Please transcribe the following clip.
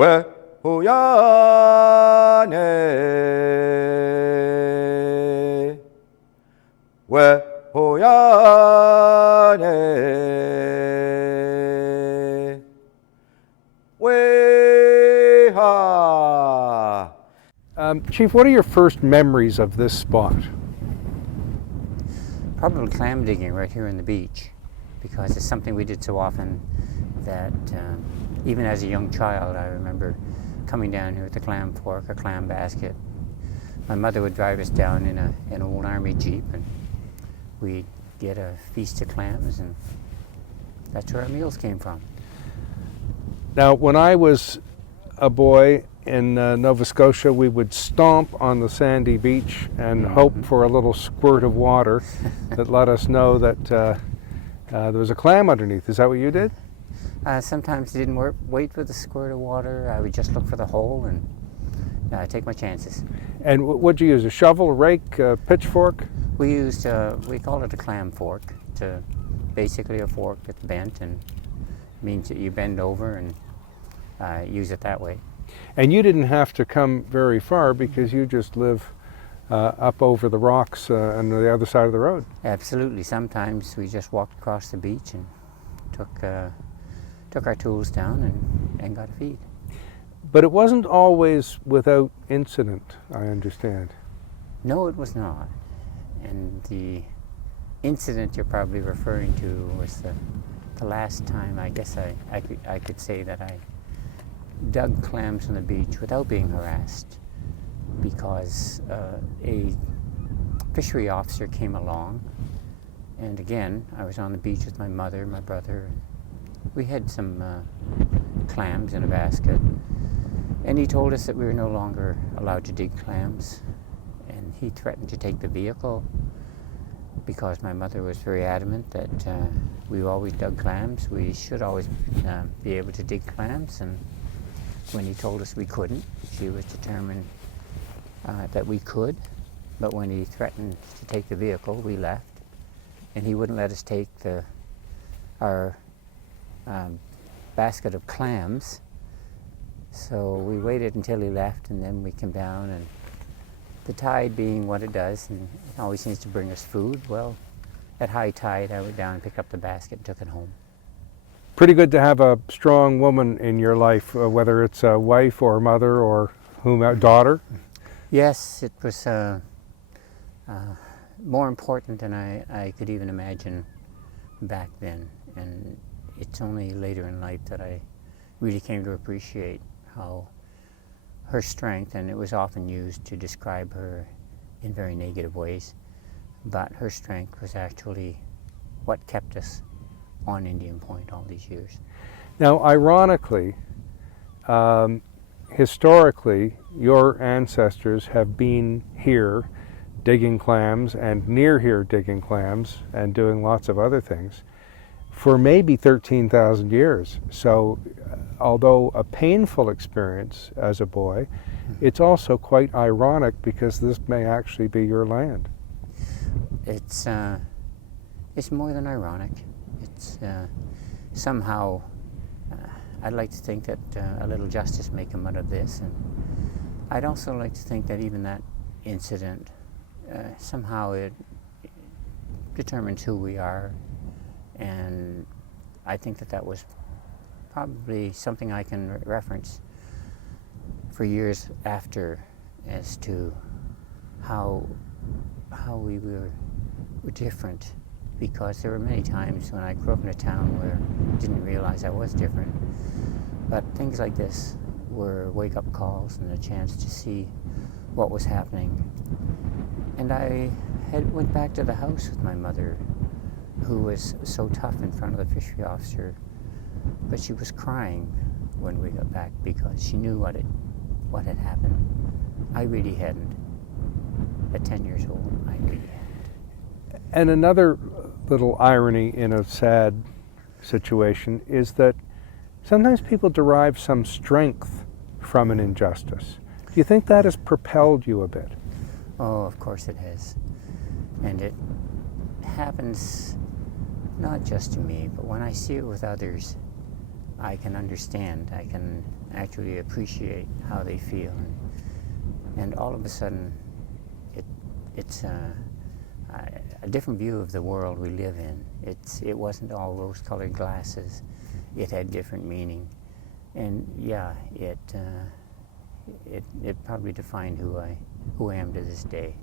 왜 호야네 왜 호야네 왜하. Chief, what are your first memories of this spot? Probably clam digging right here on the beach, because it's something we did so often that even as a young child I remember coming down here with a clam fork, a clam basket. My mother would drive us down in an old army jeep, and we'd get a feast of clams, and that's where our meals came from. Now, when I was a boy in Nova Scotia, we would stomp on the sandy beach and hope for a little squirt of water that let us know that there was a clam underneath. Is that what you did? Sometimes I didn't wait for the squirt of water. I would just look for the hole and take my chances. And what'd you use, a shovel, a rake, a pitchfork? We used, we called it a clam fork. It's basically a fork that's bent, and means that you bend over and use it that way. And you didn't have to come very far because you just live up over the rocks on the other side of the road. Absolutely. Sometimes we just walked across the beach and took our tools down and got a feed. But it wasn't always without incident, I understand. No, it was not. And the incident you're probably referring to was the last time I guess I could say that I dug clams on the beach without being harassed, because a fishery officer came along, and again I was on the beach with my mother, my brother. We had some clams in a basket, and he told us that we were no longer allowed to dig clams, and he threatened to take the vehicle because my mother was very adamant that we always dug clams. We should always be able to dig clams, and when he told us we couldn't, she was determined that we could. But when he threatened to take the vehicle, we left, and he wouldn't let us take our basket of clams. So we waited until he left, and then we came down, and the tide being what it does, and it always seems to bring us food, well, at high tide I went down and picked up the basket and took it home. Pretty good to have a strong woman in your life, whether it's a wife or mother or daughter. Yes, it was more important than I could even imagine back then, and it's only later in life that I really came to appreciate how her strength, and it was often used to describe her in very negative ways, but her strength was actually what kept us on Indian Point all these years. Now, ironically, historically, your ancestors have been here digging clams and near here digging clams and doing lots of other things for maybe 13,000 years. So although a painful experience as a boy, it's also quite ironic because this may actually be your land. It's more than ironic. It's somehow, I'd like to think that a little justice may come out of this, and I'd also like to think that even that incident, somehow it determines who we are, and I think that was probably something I can reference for years after as to how we were different, because there were many times when I grew up in a town where I didn't realize I was different. But things like this were wake-up calls and a chance to see what was happening. And I went back to the house with my mother, who was so tough in front of the fishery officer, but she was crying when we got back because she knew what had happened. I really hadn't. At 10 years old, I really hadn't. And another little irony in a sad situation is that sometimes people derive some strength from an injustice. Do you think that has propelled you a bit? Oh, of course it has. And it happens not just to me, but when I see it with others, I can understand. I can actually appreciate how they feel, and all of a sudden, it's a different view of the world we live in. It wasn't all rose-colored glasses. It had different meaning, and yeah, it probably defined who I am to this day.